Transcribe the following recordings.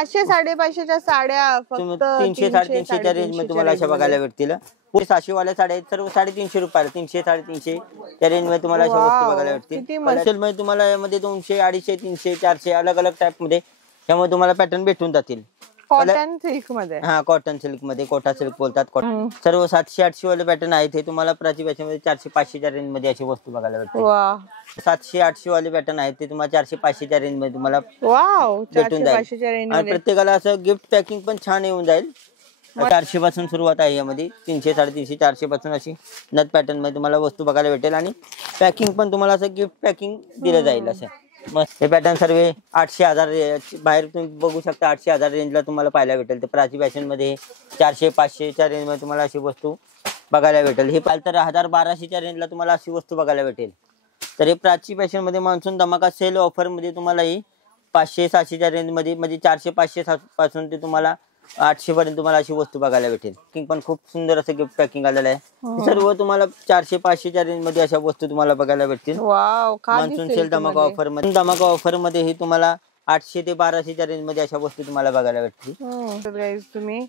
500 550च्या साड्या फक्त 300 350च्या रेंज मध्ये तुम्हाला अशा बघायला भेटतील. पुढे 600 वाल्या साड्या आहेत सर्व 350 रुपयाला, 300 350 त्या रेंज मध्ये तुम्हाला अशा वस्तू बघायला भेटतील. होलसेल मध्ये तुम्हाला यामध्ये 200 250 300 400 अलग अलग टाइप मध्ये त्यामुळे तुम्हाला पॅटर्न भेटून जातील. कॉटन सिल्क मध्ये, हा कॉटन सिल्क मध्ये, कोटा सिल्क बोलतात. सर्व 700 800 वाले पॅटर्न आहेत. हे तुम्हाला प्राची फॅशन मध्ये 400 500च्या रेंज मध्ये अशी वस्तू बघायला भेटतील. 700 800 वाले पॅटर्न आहेत ते तुम्हाला 400 500च्या रेंज मध्ये तुम्हाला भेटून जाईल. आणि प्रत्येकाला असं गिफ्ट पॅकिंग पण छान येऊन जाईल. 400 पासून सुरुवात आहे यामध्ये. 300 350 400 पासून अशी नथ पॅटर्न मध्ये तुम्हाला वस्तू बघायला भेटेल. आणि पॅकिंग पण तुम्हाला असं गिफ्ट पॅकिंग दिलं जाईल. असं मस्त हे पॅटर्न सर्व 800 1000 बाहेर तुम्ही बघू शकता. 800 1000 रेंजला तुम्हाला पाहायला भेटेल. तर प्राची फॅशन मध्ये 400 500च्या रेंज मध्ये तुम्हाला अशी वस्तू बघायला भेटेल. हे पाहिलं तर 1000 1200च्या रेंजला तुम्हाला अशी वस्तू बघायला भेटेल. तर हे प्राची फॅशन मध्ये मान्सून धमाका सेल ऑफर मध्ये तुम्हाला ही 500 700च्या रेंज मध्ये, म्हणजे 400 500 पासून ते तुम्हाला 800 पर्यंत तुम्हाला अशी वस्तू बघायला भेटेल. पॅकिंग पण खूप सुंदर असं गिफ्ट पॅकिंग आलेलं आहे. सर्व तुम्हाला 400 500च्या रेंज मध्ये अशा वस्तू तुम्हाला बघायला भेटतील. मान्सून सेल धमाका ऑफर मध्ये, धमाका ऑफर मध्ये ही तुम्हाला 800 ते 1200च्या रेंज मध्ये अशा वस्तू तुम्हाला बघायला भेटतील. तुम्ही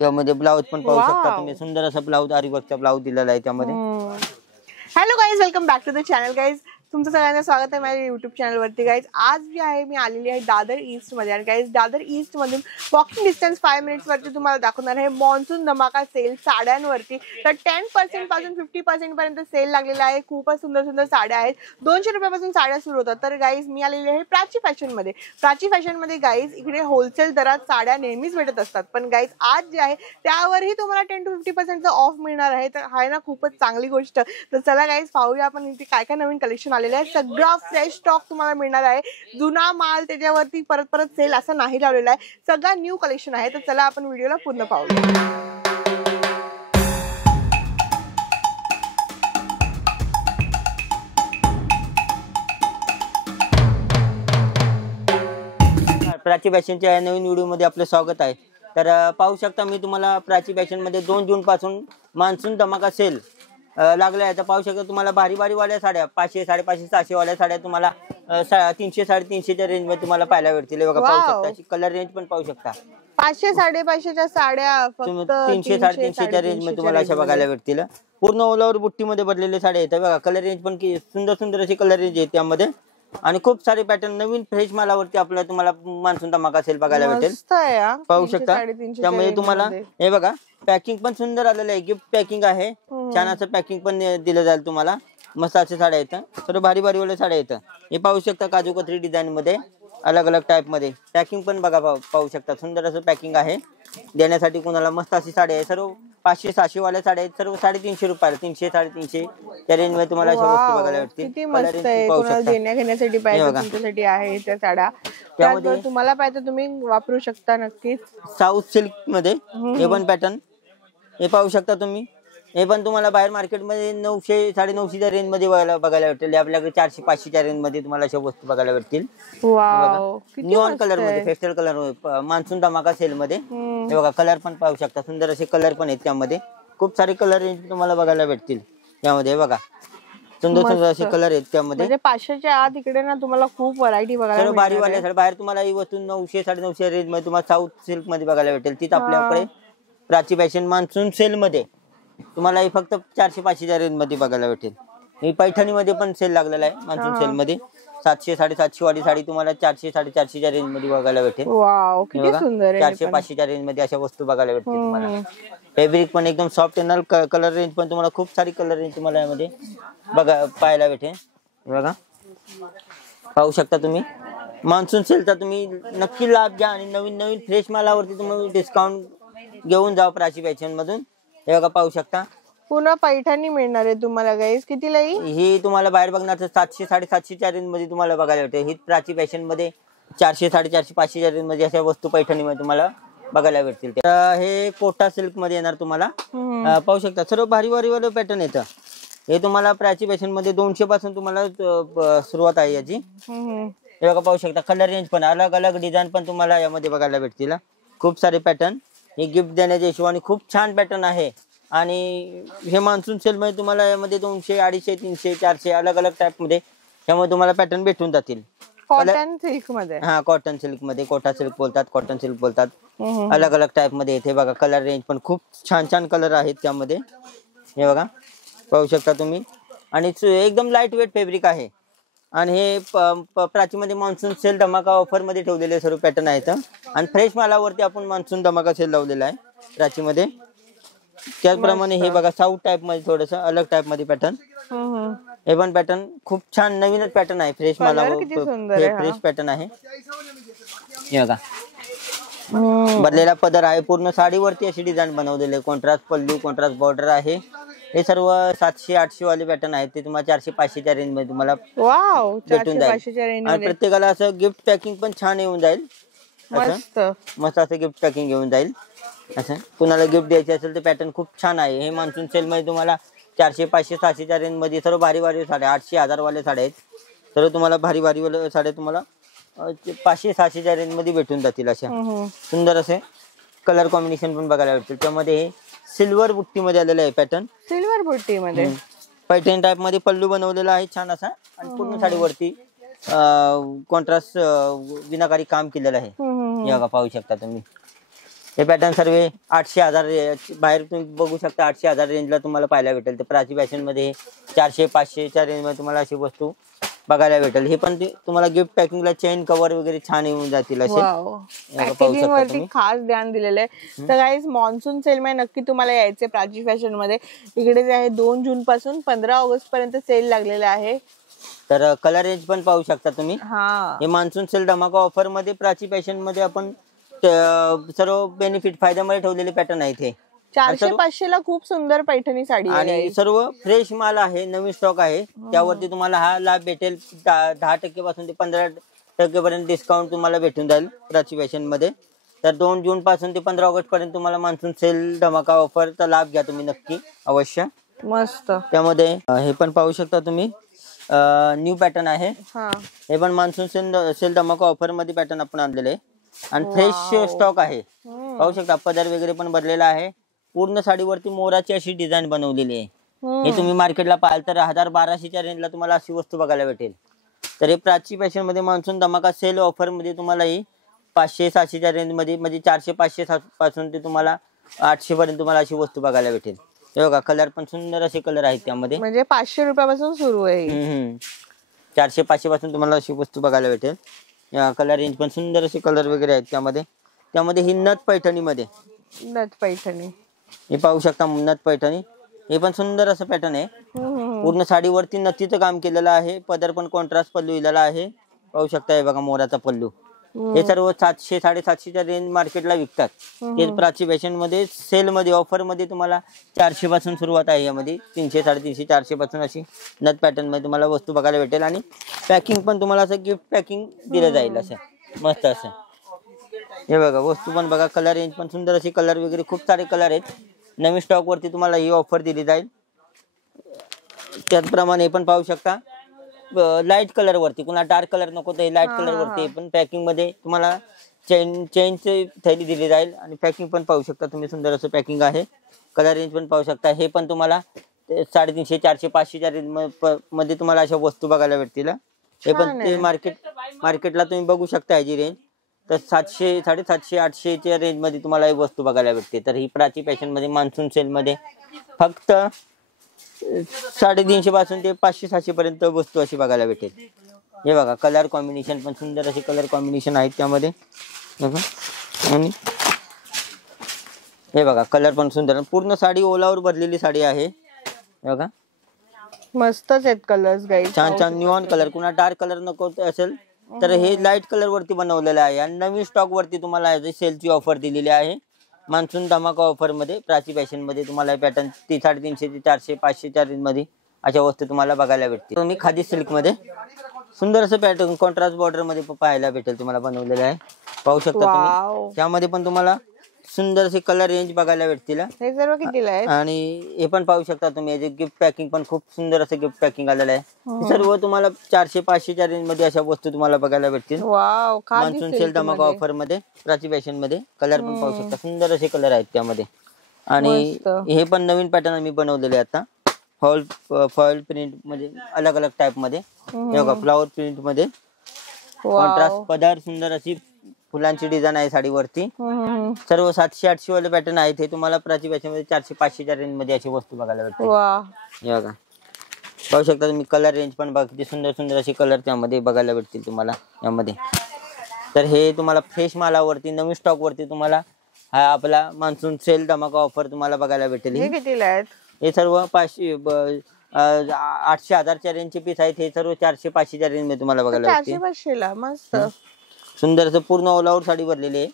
त्यामध्ये ब्लाउज पण पाहू शकता तुम्ही. सुंदर असा ब्लाउज, आरीवर्कचा ब्लाउज दिलेला आहे त्यामध्ये. Hello guys, welcome back to the channel. Guys तुमचं सगळ्यांचं स्वागत आहे माझ्या युट्यूब चॅनलवरती. गाईज आज जी आहे मी आलेली आहे दादर ईस्ट मध्ये. आणि गाईज दादर ईस्ट मधून वॉकिंग डिस्टन्स 5 मिनिट्स वरती तुम्हाला दाखवणार आहे मॉन्सून धमाका सेल साड्यांवरती. तर 10% पासून 50% पर्यंत सेल लागलेला आहे. खूपच सुंदर सुंदर साड्या आहेत. 200 रुपयापासून साड्या सुरू होतात. तर गाईज मी आलेली आहे प्राची फॅशन मध्ये. प्राची फॅशन मध्ये गाईज इकडे होलसेल दरात साड्या नेहमीच भेटत असतात. पण गाईज आज जे आहे त्यावरही तुम्हाला 10 to 50% ऑफ मिळणार आहे. तर आहे ना खूपच चांगली गोष्ट. तर चला गाईज पाहूया आपण इथे काय काय नवीन कलेक्शन आलेलं आहे. सगळा फ्रेश स्टॉक तुम्हाला मिळणार आहे. जुना माल त्याच्यावरती परत परत सेल असं नाही लावलेला आहे. सगळा न्यू कलेक्शन आहे. तर चला आपण व्हिडिओला पूर्ण पाहूया. प्राची फॅशनच्या नवीन व्हिडिओ मध्ये आपलं स्वागत आहे. तर पाहू शकता मी तुम्हाला प्राची फॅशन मध्ये 2 जून पासून मान्सून धमाका सेल लागले आहे. तर पाहू शकता तुम्हाला भारी भारी वाल्या साड्या 500 550 600 वाल्या साड्या तुम्हाला 300 350च्या रेंज मध्ये तुम्हाला पाहायला भेटतील. बघा पाहू शकता. कलर रेंज पण पाहू शकता. 500 550च्या साड्या फक्त 300 350च्या रेंज मध्ये तुम्हाला अशा बघायला भेटतील. पूर्ण ओलावर बुट्टी मध्ये भरलेले साड्या आहेत. बघा कलर रेंज पण सुंदर सुंदर अशी कलर रेंज आहे त्यामध्ये. आणि खूप सारे पॅटर्न नवीन फ्रेश मालावरती आपल्याला तुम्हाला मान्सून धमाका सेल बघायला भेटेल. पाहू शकता. त्यामुळे तुम्हाला हे बघा पॅकिंग पण सुंदर आलेलं आहे. गिफ्ट पॅकिंग आहे. छान असं पॅकिंग पण दिलं जाईल तुम्हाला. मस्त अशा साड्या आहेत. सर्व भारी भारी वाले साड्या आहेत. हे पाहू शकता काजू कतरी डिझाईन मध्ये अलग अलग टाइप मध्ये. पॅकिंग पण बघा पाहू शकता. सुंदर असं पॅकिंग आहे देण्यासाठी कोणाला. मस्त अशी साडी आहे. सर्व 500 600 वाल्या साड्या आहेत. सर्व 350 रुपयाला, 300 350 त्या रेंज मध्ये तुम्हाला अशा वस्तू बघायला भेटतील. देण्याघेण्यासाठी पाहिजे तुमच्यासाठी आहे त्या साड्या. त्यामध्ये तुम्हाला पाहिजे तुम्ही वापरू शकता नक्कीच. साऊथ सिल्क मध्ये हे पण पॅटर्न हे पाहू शकता तुम्ही. हे पण तुम्हाला बाहेर मार्केटमध्ये 900 950च्या रेंज मध्ये बघायला भेटेल. आपल्याकडे 400 500च्या रेंज मध्ये तुम्हाला अशा वस्तू बघायला भेटतील. न्यूऑन कलर मध्ये, पेस्टल कलर मान्सून धमाका सेल मध्ये. हे बघा कलर पण पाहू शकता. सुंदर असे कलर पण आहेत त्यामध्ये. खूप सारे कलर रेंज तुम्हाला बघायला भेटतील यामध्ये. बघा सुंदर सुंदर असे कलर आहेत त्यामध्ये. 500च्या आत इकडे ना तुम्हाला खूप व्हरायटी बघायला सर्व भारी वाले बाहेर तुम्हाला ही वस्तू 900 950 रेंज मध्ये तुम्हाला साऊथ सिल्क मध्ये बघायला भेटेल. तीच आपल्याकडे प्राची फॅशन मान्सून सेल मध्ये तुम्हाला ही फक्त 400 500च्या रेंज मध्ये बघायला भेटेल. ही पैठणी मध्ये पण सेल लागलेला आहे मान्सून सेल मध्ये. 700 750 वाली साडी तुम्हाला 400 450च्या रेंज मध्ये बघायला भेटेल. 400 500च्या रेंज मध्ये अशा वस्तू बघायला भेटतील तुम्हाला. फॅब्रिक पण एकदम सॉफ्ट आहे. कलर रेंज पण तुम्हाला खूप सारी कलर रेंज तुम्हाला यामध्ये बघा पाहायला भेटेल. बघा पाहू शकता तुम्ही. मान्सून सेलचा तुम्ही नक्की लाभ घ्या. आणि नवीन नवीन फ्रेश मालावरती तुम्ही डिस्काउंट घेऊन जावा प्राची फॅशन मधून. हे बघा पाहू शकता. पुन्हा पैठणी मिळणार आहे तुम्हाला गाईस. कितीला ही तुम्हाला बाहेर बघणार 700 750च्या रेंज मध्ये तुम्हाला बघायला भेटेल. ही प्राची फॅशन मध्ये 400 450 500च्या रेंज मध्ये अशा वस्तू पैठणी मध्ये तुम्हाला बघायला भेटतील. हे कोटा सिल्क मध्ये येणार तुम्हाला. पाहू शकता सर्व भारी भारी वाले पॅटर्न येतं. हे तुम्हाला प्राची फॅशन मध्ये 200 पासून तुम्हाला सुरुवात आहे याची. हे बघा पाहू शकता. कलर रेंज पण अलग अलग डिझाईन पण तुम्हाला यामध्ये बघायला भेटतील. खूप सारे पॅटर्न हे गिफ्ट देण्याच्या हिशोबाने खूप छान पॅटर्न आहे. आणि हे मान्सून सेल मध्ये तुम्हाला यामध्ये 200 250 300 400 अलग अलग टाइप मध्ये त्यामुळे तुम्हाला पॅटर्न भेटून जातील. कॉटन सिल्क मध्ये. हा, कॉटन सिल्क मध्ये, कोटा सिल्क बोलतात, कॉटन सिल्क बोलतात. अलग अलग टाइप मध्ये येते बघा. कलर रेंज पण खूप छान छान कलर आहेत त्यामध्ये. हे बघा, पाहू शकता तुम्ही. आणि एकदम लाईट वेट फॅब्रिक आहे. आणि हे प्राचीमध्ये मान्सून सेल धमाका ऑफर मध्ये ठेवलेले सर्व पॅटर्न आहेत. आणि फ्रेश मालावरती आपण मान्सून धमाका सेल लावलेला आहे प्राचीमध्ये. त्याचप्रमाणे हे बघा, साऊथ टाइप मध्ये थोडस अलग टाइप मध्ये पॅटर्न. हे पण पॅटर्न खूप छान नवीनच पॅटर्न आहे. फ्रेश मालावर फ्रेश पॅटर्न आहे. हे बघा, भरलेला पदर आहे. पूर्ण साडीवरती अशी डिझाईन बनवलेली आहे. कॉन्ट्रास्ट पल्लू, कॉन्ट्रास्ट बॉर्डर आहे. हे सर्व 700-800 वाले पॅटर्न आहेत. ते तुम्हाला 400-500च्या रेंज मध्ये तुम्हाला भेटून जाईल. आणि प्रत्येकाला असं गिफ्ट पॅकिंग पण छान येऊन जाईल. मस्त असं गिफ्ट पॅकिंग येऊन जाईल. असं कुणाला गिफ्ट द्यायचे असेल तर पॅटर्न खूप छान आहे. हे मान्सून सेल मध्ये तुम्हाला 400, 500, 600च्या रेंज मध्ये सर्व भारी भारी साड्या, 800, 1000 वाले साड्या आहेत. सर्व तुम्हाला भारी भारी वाले साड्या तुम्हाला 500-600च्या रेंज मध्ये भेटून जातील. अशा सुंदर असे कलर कॉम्बिनेशन पण बघायला भेटतील. त्यामध्ये सिल्वर बुट्टी मध्ये आलेलं आहे पॅटर्न. सिल्वर बुट्टी मध्ये पैठणी टाइप मध्ये पल्लू बनवलेला आहे छान असा. आणि पूर्ण साडीवरती कॉन्ट्रास्ट विनाकारी काम केलेलं आहे. हे बघा, पाहू शकता तुम्ही. हे पॅटर्न सर्व 800-1000 बाहेर तुम्ही बघू शकता. 800-1000 रेंजला तुम्हाला पाहायला भेटेल. तर प्राची फॅशन मध्ये 400-500च्या रेंज मध्ये तुम्हाला अशी वस्तू बघायला भेटेल. हे पण तुम्हाला गिफ्ट पॅकिंगला चेन कव्हर वगैरे छान येऊन जातील. असे पॅकेजिंग वरती खास ध्यान दिलेलं आहे. तर गाईज, मान्सून सेल मध्ये नक्की तुम्हाला यायचे प्राची फॅशन मध्ये. इकडे जे आहे 2 जून पासून 15 ऑगस्ट पर्यंत सेल लागलेला आहे. तर कलर रेंज पण पाहू शकता तुम्ही. हे मान्सून सेल धमाका ऑफर मध्ये प्राची फॅशन मध्ये आपण सर्व बेनिफिट फायद्यामध्ये ठेवलेले पॅटर्न आहेत. हे 400-500 ला खूप सुंदर पैठणी साडी आणि सर्व फ्रेश माल आहे. नवीन स्टॉक आहे. त्यावरती तुम्हाला हा लाभ भेटेल. 10% पासून ते 15% पर्यंत डिस्काउंट तुम्हाला भेटून जाईल प्राची फॅशन मध्ये. तर 2 जून पासून ते 15 ऑगस्ट पर्यंत तुम्हाला मान्सून सेल धमाका ऑफरचा लाभ घ्या तुम्ही नक्की अवश्य. मस्त. त्यामध्ये हे पण पाहू शकता तुम्ही, न्यू पॅटर्न आहे. हे पण मान्सून सेल धमाका ऑफर मध्ये पॅटर्न आपण आणलेले आहे. आणि फ्रेश स्टॉक आहे. पाहू शकता, पदर वगैरे पण भरलेला आहे. पूर्ण साडीवरती मोराची अशी डिझाईन बनवलेली आहे. हे तुम्ही मार्केटला पाहाल तर 1000-1200च्या रेंजला तुम्हाला अशी वस्तू बघायला भेटेल. तर हे प्राची फॅशन मध्ये मान्सून धमाका सेल ऑफर मध्ये तुम्हाला ही 500-600च्या रेंज मध्ये, म्हणजे 400-500 पासून ते तुम्हाला 800 पर्यंत तुम्हाला अशी वस्तू बघायला भेटेल. हे बघा, कलर पण सुंदर असे कलर आहेत त्यामध्ये. म्हणजे 500 रुपयापासून सुरू आहे. 400-500 पासून तुम्हाला अशी वस्तू बघायला भेटेल. कलर रेंज पण सुंदर असे कलर वगैरे आहेत त्यामध्ये. त्यामध्ये ही नथ पैठणी मध्ये, नथ पैठणी हे पाहू शकता. नथ पैठणी हे पण सुंदर असं पॅटर्न आहे. पूर्ण साडीवरती नथीचं काम केलेलं आहे. पदर पण कॉन्ट्रास्ट पल्लू दिलेला आहे. पाहू शकता. हे बघा, मोराचा पल्लू. हे सर्व 700-750च्या रेंज मार्केटला विकतात. ते प्राची फॅशन मध्ये सेल मध्ये ऑफर मध्ये तुम्हाला 400 पासून सुरुवात आहे. यामध्ये 300, 350, 400 पासून अशी नथ पॅटर्न मध्ये तुम्हाला वस्तू बघायला भेटेल. आणि पॅकिंग पण तुम्हाला असं गिफ्ट पॅकिंग दिलं जाईल असं मस्त असं. हे बघा, वस्तू पण बघा. कलर रेंज पण सुंदर अशी कलर वगैरे खूप सारे कलर आहेत. नवीन स्टॉक वरती तुम्हाला ही ऑफर दिली जाईल. त्याचप्रमाणे पण पाहू शकता, लाईट कलर वरती, कुणा डार्क कलर नको तर लाईट कलर वरती पण पॅकिंग मध्ये तुम्हाला चेनची थैली दिली जाईल. आणि पॅकिंग पण पाहू शकता तुम्ही, सुंदर असं पॅकिंग आहे. कलर रेंज पण पाहू शकता. हे पण तुम्हाला 350, 400, 500च्या रेंज मध्ये तुम्हाला अशा वस्तू बघायला भेटतील. हे पण ते मार्केटला तुम्ही बघू शकता ह्याची रेंज. तर 700, 750, 800च्या रेंज मध्ये तुम्हाला ही वस्तू बघायला भेटते. तर ही प्राची फॅशन मध्ये मान्सून सेल मध्ये फक्त 350 पासून ते 500-600 पर्यंत वस्तू अशी बघायला भेटेल. हे बघा, कलर कॉम्बिनेशन पण सुंदर असे कलर कॉम्बिनेशन आहेत त्यामध्ये. आणि हे बघा, कलर पण सुंदर. पूर्ण साडी ओलावर भरलेली साडी आहे. बघा, मस्तच आहेत कलर्स गाईज. छान छान न्यूऑन कलर. कुणा डार्क कलर नको असेल तर हे लाईट कलर वरती बनवलेलं आहे. आणि नवीन स्टॉक वरती तुम्हाला सेलची ऑफर दिलेली आहे. मान्सून धमाका ऑफर मध्ये प्राची फॅशन मध्ये तुम्हाला पॅटर्न 350, 400, 500च्या रेंज मध्ये अशा वस्तू तुम्हाला बघायला भेटतील. तुम्ही खादी सिल्क मध्ये सुंदर असं पॅटर्न कॉन्ट्रास्ट बॉर्डर मध्ये पाहायला भेटेल तुम्हाला बनवलेलं आहे. पाहू शकता तुम्ही. त्यामध्ये पण तुम्हाला सुंदर असे कलर रेंज बघायला भेटतील. हे सर्व कितीला आहे? आणि हे पण पाहू शकता तुम्ही, याचे गिफ्ट पॅकिंग पण खूप सुंदर असं गिफ्ट पॅकिंग आलेलं आहे. सर्व तुम्हाला 400-500च्या रेंज मध्ये अशा वस्तू तुम्हाला बघायला भेटतील. मान्सून सेल धमाका ऑफर मध्ये प्राची फॅशन मध्ये. कलर पण पाहू शकता, सुंदर असे कलर आहेत त्यामध्ये. आणि हे पण नवीन पॅटर्न आम्ही बनवलेले आता. फॉइल प्रिंट म्हणजे अलग अलग टाइप मध्ये. हे बघा, फ्लावर प्रिंट मध्ये कॉन्ट्रास्ट पदर, सुंदर अशी फुलांची डिझाईन आहे साडीवरती. सर्व 700-800 वाले पॅटर्न आहेत. हे तुम्हाला प्राची मध्ये 400-500 रेंज मध्ये अशी वस्तू बघायला भेटते. हे बघा, पाहू शकता तुम्ही. कलर रेंज पण बघा, किती सुंदर सुंदर असे कलर त्यामध्ये बघायला भेटतील तुम्हाला यामध्ये. तर हे तुम्हाला फ्रेश मालावरती, नवीन स्टॉक वरती तुम्हाला हा आपला मान्सून सेल धमाका ऑफर तुम्हाला बघायला भेटेल. हे कितीला आहेत? हे सर्व 800-1000च्या रेंजचे पीस आहेत. हे सर्व 400-500च्या रेंज मध्ये तुम्हाला बघायला भेटतील. 400-500ला मस्त सुंदर असं पूर्ण ऑल ओव्हर साडी भरलेली आहे.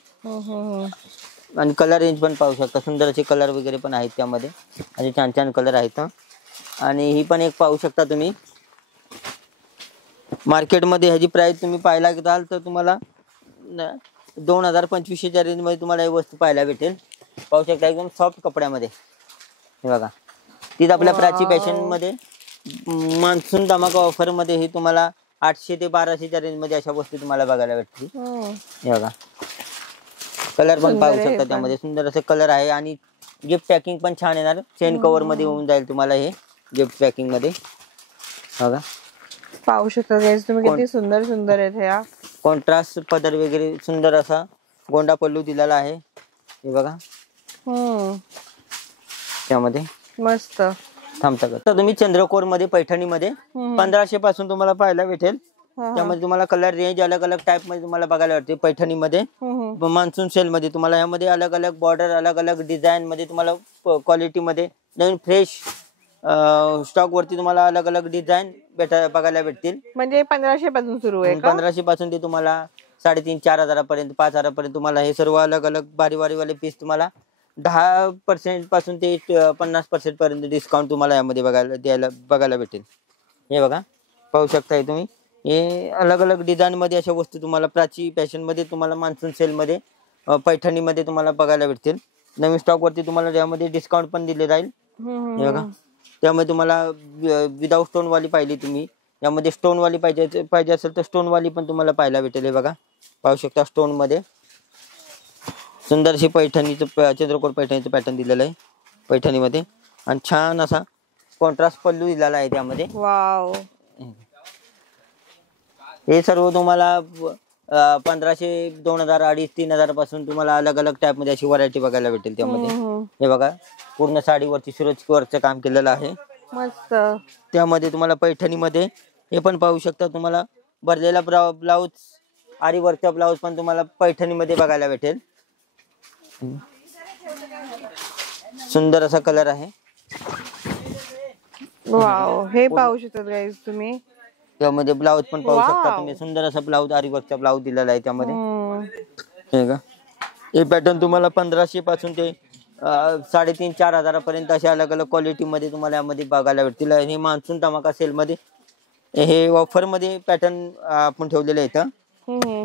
आणि कलर रेंज पण पाहू शकता. सुंदर असे कलर वगैरे पण आहेत त्यामध्ये, आणि छान छान कलर आहेत. आणि ही पण एक पाहू शकता तुम्ही. मार्केटमध्ये ह्याची प्राइस तुम्ही पाहायला गेलाल तर तुम्हाला 2000-2500च्या रेंज मध्ये तुम्हाला ही वस्तू पाहायला भेटेल. पाहू शकता एकदम सॉफ्ट कपड्यामध्ये. हे बघा, तीच आपल्या प्राची फॅशन मध्ये मान्सून धमाका ऑफर मध्ये ही तुम्हाला 800 ते 1200च्या रेंज मध्ये अशा वस्तू तुम्हाला बघायला भेटतील. हे बघा, कलर पण पाहू शकता त्यामध्ये. सुंदर असे कलर आहे. आणि गिफ्ट पॅकिंग पण छान येणार. चेन कव्हर मध्ये होऊन जाईल तुम्हाला हे गिफ्ट पॅकिंग मध्ये. बघा, पाहू शकता गाइस तुम्ही किती सुंदर सुंदर आहेत ह्या. कॉन्ट्रास्ट पदर वगैरे सुंदर असा गोंडा पल्लू दिलेला आहे. हे बघा, त्यामध्ये मस्त थांबता. तर तुम्ही चंद्रकोर मध्ये, पैठणी मध्ये 1500 पासून तुम्हाला पाहायला भेटेल. त्यामध्ये तुम्हाला कलर रेंज अलग अलग टाइप मध्ये तुम्हाला बघायला भेटते. पैठणी मध्ये, मान्सून सेल मध्ये तुम्हाला यामध्ये अलग अलग बॉर्डर, अलग अलग डिझाईन मध्ये तुम्हाला क्वालिटी मध्ये नवीन फ्रेश स्टॉक वरती तुम्हाला अलग अलग डिझाईन बघायला भेटतील. म्हणजे 1500 पासून सुरू आहे का? 1500 पासून ते तुम्हाला 3,500-4,000 पर्यंत, 5,000 पर्यंत तुम्हाला हे सर्व अलग अलग बारी वाले पीस तुम्हाला 10% पासून ते 50% पर्यंत डिस्काउंट तुम्हाला यामध्ये बघायला भेटेल. हे बघा, पाहू शकताय तुम्ही. हे अलग अलग डिझाईन मध्ये अशा वस्तू तुम्हाला प्राची फॅशन मध्ये तुम्हाला मान्सून सेल मध्ये, पैठणी मध्ये तुम्हाला बघायला भेटतील. नवीन स्टॉक वरती तुम्हाला यामध्ये डिस्काउंट पण दिले जाईल. हे बघा, त्यामध्ये तुम्हाला विदाउट स्टोन वाली पाहिली तुम्ही, यामध्ये स्टोन वाली पाहिजे असेल तर स्टोन वाली पण तुम्हाला पाहायला भेटेल. हे बघा, पाहू शकता स्टोन मध्ये सुंदरशी पैठणीचं, चंद्रकोर पैठणीचं पॅटर्न दिलेलं आहे पैठणी मध्ये. आणि छान असा कॉन्ट्रास्ट पल्लू दिलेला आहे त्यामध्ये. वाव, हे सर्व तुम्हाला 1500, 2000, 2500, 3000 पासून तुम्हाला अलग अलग टाइप मध्ये अशी व्हरायटी बघायला भेटेल त्यामध्ये. हे बघा, पूर्ण साडीवरती सुरज वर्कचं काम केलेलं आहे. मस्त. त्यामध्ये तुम्हाला पैठणी मध्ये हे पण पाहू शकता. तुम्हाला भरलेला ब्लाऊज, आरी वर्कचा ब्लाऊज पण तुम्हाला पैठणी मध्ये बघायला भेटेल. सुंदर असा कलर आहे. वाव, हे पाहू शकता गाइस तुम्ही. त्यामध्ये ब्लाऊज पण पाहू शकता तुम्ही. सुंदर असा ब्लाऊज, आरी वर्कचा ब्लाऊज दिलेला आहे त्यामध्ये. हे का, हे पॅटर्न तुम्हाला 1500 पासून ते 3,500-4,000 पर्यंत अशा अलग अलग क्वालिटी मध्ये तुम्हाला यामध्ये बघायला भेटतील. हे मान्सून धमाका सेल मध्ये हे ऑफर मध्ये पॅटर्न आपण ठेवलेले आहेत.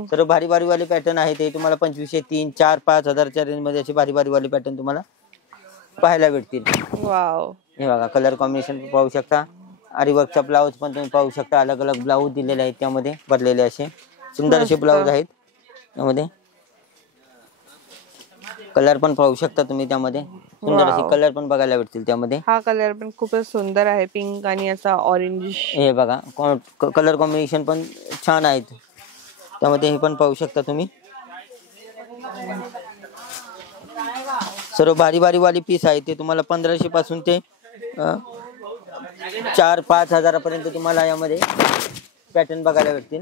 सर्व भारी वाले पॅटर्न आहेत. हे तुम्हाला 2500, 3,000, 4,000, 5,000च्या रेंज मध्ये असे भारी वाले पॅटर्न तुम्हाला पाहायला भेटतील. वाव, हे बघा, कलर कॉम्बिनेशन पाहू शकता. आरी वर्कचा ब्लाऊज पण तुम्ही पाहू शकता. अलग अलग ब्लाऊज दिलेले आहेत त्यामध्ये भरलेले असे सुंदर असे ब्लाऊज आहेत त्यामध्ये. कलर पण पाहू शकता तुम्ही त्यामध्ये. सुंदर असे कलर पण बघायला भेटतील त्यामध्ये. हा कलर पण खूपच सुंदर आहे, पिंक आणि असा ऑरेंज. हे बघा, कलर कॉम्बिनेशन पण छान आहेत त्यामध्ये. हे पण पाहू शकता तुम्ही. सर्व भारी वाली पीस आहेत. ते तुम्हाला 1500 पासून ते 4-5 हजारापर्यंत तुम्हाला यामध्ये पॅटर्न बघायला भेटतील.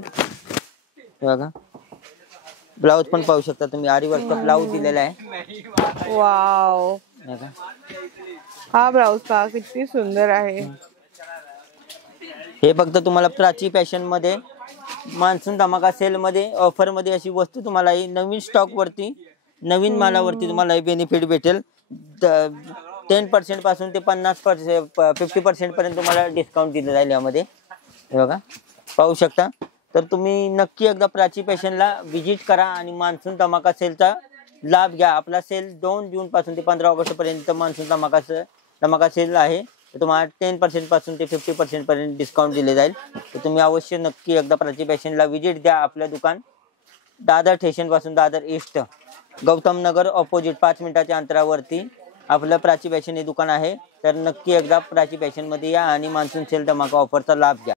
बघा, ब्लाऊज पण पाहू शकता तुम्ही. आरी वर्कचा ब्लाऊज दिलेला आहे. वाव, हा ब्लाऊज पहा किती सुंदर आहे. हे फक्त तुम्हाला प्राची फॅशन मध्ये मान्सून धमाका सेल मध्ये ऑफर मध्ये अशी वस्तू तुम्हाला ही नवीन स्टॉक वरती, नवीन मालावरती तुम्हाला बेनिफिट भेटेल. 10% पासून ते 50%, 50% पर्यंत तुम्हाला डिस्काउंट दिलं जाईल यामध्ये. हे बघा, पाहू शकता. तर तुम्ही नक्की एकदा प्राची फॅशनला व्हिजिट करा आणि मान्सून धमाका सेलचा लाभ घ्या. आपला सेल 2 जून पासून ते 15 ऑगस्ट पर्यंत मान्सून धमाका सेल आहे. तर तुम्हाला 10% पासून ते 50% पर्यंत डिस्काउंट दिले जाईल. तर तुम्ही अवश्य नक्की एकदा प्राची फॅशनला व्हिजिट द्या. आपलं दुकान दादर स्टेशन पासून दादर ईस्ट, गौतम नगर ऑपोजिट 5 मिनिटाच्या अंतरावरती आपलं प्राची फॅशन हे दुकान आहे. तर नक्की एकदा प्राची फॅशन मध्ये या आणि मान्सून सेल धमाका ऑफरचा लाभ घ्या.